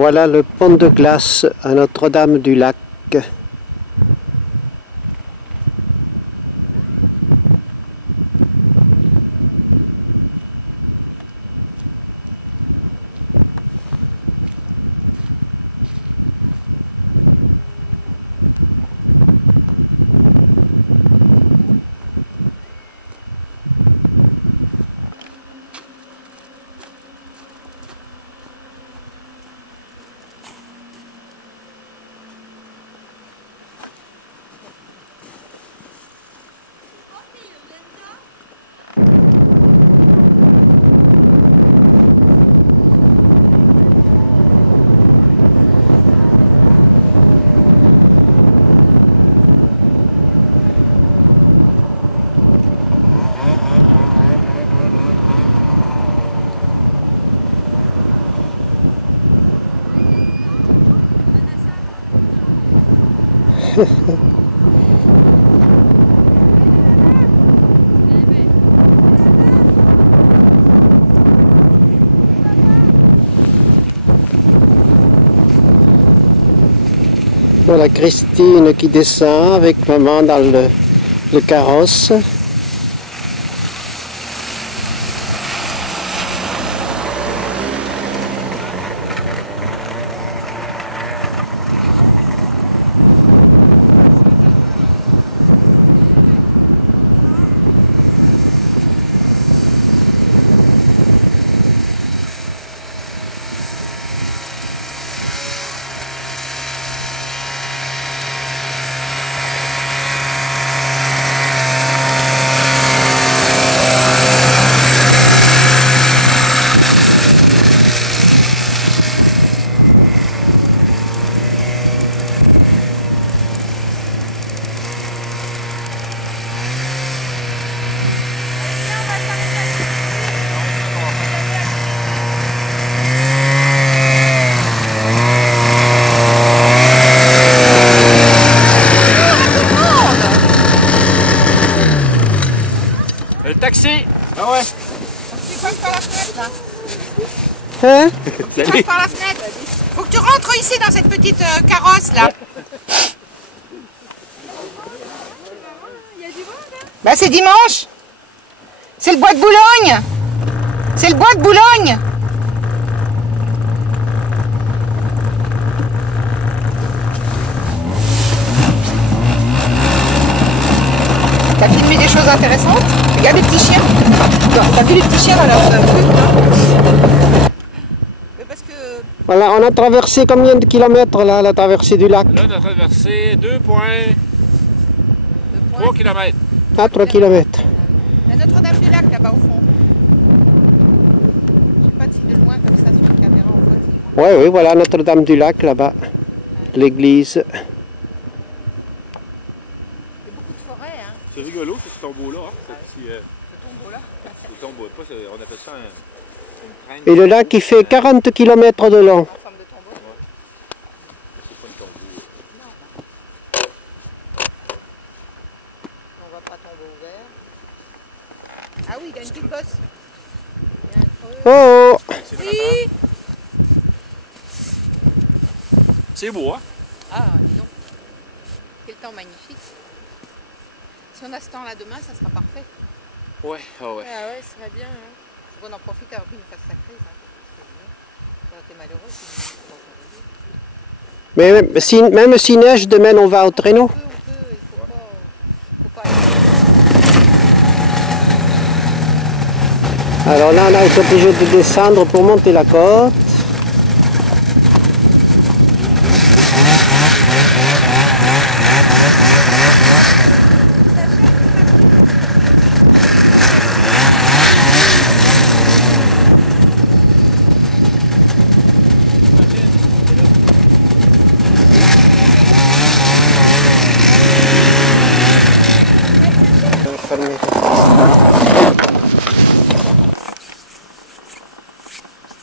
Voilà le pont de glace à Notre-Dame-du-Lac. Voilà Christine qui descend avec maman dans le carrosse. Taxi! Ah ouais! Hein? Salut! Par la fenêtre. Faut que tu rentres ici dans cette petite carrosse là. Il y a du vent là? Bah c'est dimanche. C'est le bois de Boulogne. C'est le bois de Boulogne. T'as filmé des choses intéressantes? Regarde les petits chiens. T'as vu les petits chiens dans leur truc là? Parce que... Voilà, on a traversé combien de kilomètres là, la traversée du lac? Là, on a traversé 2,3 km. Ah, 3 kilomètres. La Notre-Dame-du-Lac là-bas au fond. Je sais pas si de loin comme ça sur la caméra on voit. Oui, oui, voilà Notre-Dame-du-Lac là-bas. L'église. Il y a beaucoup de forêt hein. C'est rigolo ce tombeau-là, hein? Ce Ce tombeau-là. tombeau, pas, on appelle ça une traîne. Et le lac il fait 40 km de long. En forme de tombeau. Ouais. C'est pas une tombeau. Non. On va pas tomber ouvert. Ah oui, il y a une petite bosse. Oh, oh. Oui. C'est beau, hein? Ah, dis donc. Quel temps magnifique. Si on a ce temps-là demain, ça sera parfait. Ouais, ah ouais. Ah ouais, ce serait bien. Hein. Faut qu'on en profite avant qu'il nous fasse sacré, ça. T'es malheureux. Mais même si neige, demain on va au traîneau. Alors là, ils sont obligés de descendre pour monter la côte.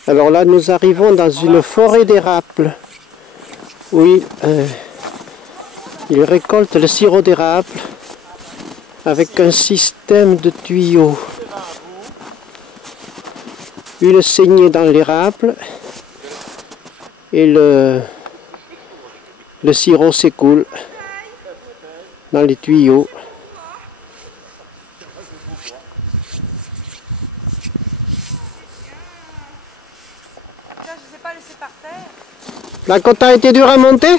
Alors là, nous arrivons dans une forêt d'érable. Oui, ils récoltent le sirop d'érable avec un système de tuyaux. Une saignée dans l'érable et le sirop s'écoule dans les tuyaux. La côte a été dure à monter?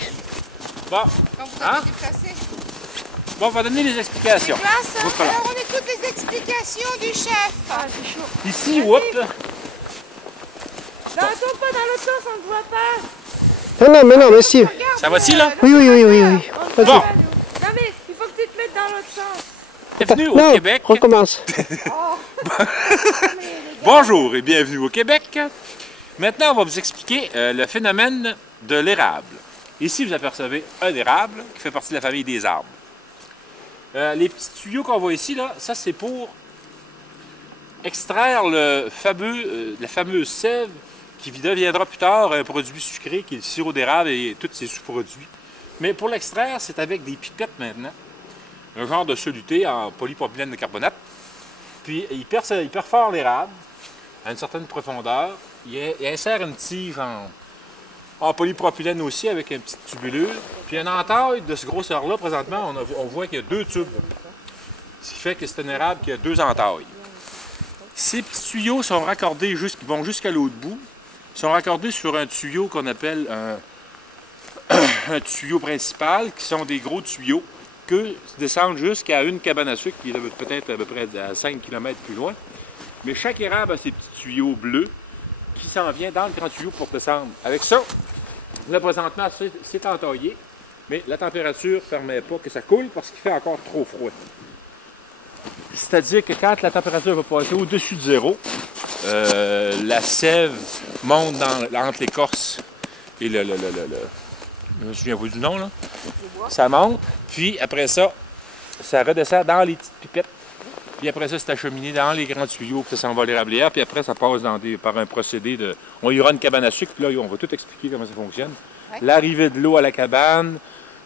Bon, Quand vous Hein? avez déplacé. bon, on va donner les explications. Place, Hop là. alors on écoute les explications du chef. Ici, whoop, Non, attends pas dans l'autre sens, on ne voit pas. Non, mais non, mais si. ça va-t-il là? Oui. Vas-y. Bon, Non mais il faut que tu te mettes dans l'autre sens. bienvenue au Non, Québec. recommence. Bonjour et bienvenue au Québec. Maintenant, on va vous expliquer le phénomène de l'érable. Ici, vous apercevez un érable qui fait partie de la famille des arbres. Les petits tuyaux qu'on voit ici, là, ça c'est pour extraire la fameuse sève qui deviendra plus tard un produit sucré qui est le sirop d'érable et tous ses sous-produits. Mais pour l'extraire, c'est avec des pipettes maintenant. Un genre de soluté en polypropylène de carbonate. Puis il perfore l'érable à une certaine profondeur. Il insère une tige en polypropylène aussi avec une petite tubulure. Puis une entaille de ce grosseur-là, présentement, on voit qu'il y a 2 tubes. Ce qui fait que c'est un érable qui a 2 entailles. Ces petits tuyaux sont raccordés, ils vont jusqu'à l'autre bout. Ils sont raccordés sur un tuyau qu'on appelle un tuyau principal, qui sont des gros tuyaux qui descendent jusqu'à une cabane à sucre qui est peut-être à peu près à 5 km plus loin. Mais chaque érable a ses petits tuyaux bleus qui s'en vient dans le grand tuyau pour descendre. Avec ça, là présentement, c'est entaillé, mais la température ne permet pas que ça coule parce qu'il fait encore trop froid. C'est-à-dire que quand la température va passer au-dessus de 0, la sève monte entre l'écorce et je me souviens pas du nom, là. Ça monte, puis après ça, ça redescend dans les petites pipettes. Puis après ça, c'est acheminé dans les grands tuyaux, puis ça s'en va à l'érablière, puis après, ça passe par un procédé de... On y aura une cabane à sucre, puis là, on va tout expliquer comment ça fonctionne. L'arrivée de l'eau à la cabane,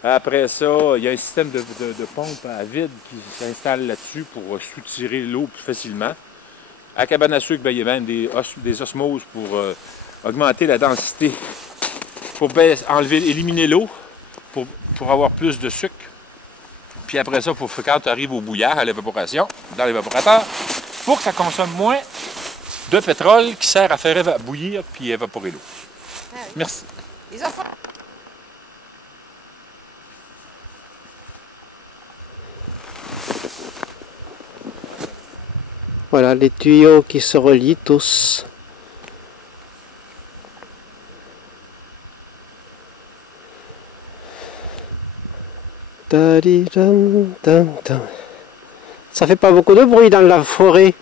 après ça, il y a un système de pompe à vide qui s'installe là-dessus pour soutirer l'eau plus facilement. À la cabane à sucre, il y a même des osmoses pour augmenter la densité, pour éliminer l'eau, pour avoir plus de sucre. Puis après ça, quand tu arrives au bouillard, à l'évaporation, dans l'évaporateur, pour que ça consomme moins de pétrole qui sert à faire bouillir puis évaporer l'eau. Merci. Les enfants. Voilà les tuyaux qui se relient tous. Ça fait pas beaucoup de bruit dans la forêt.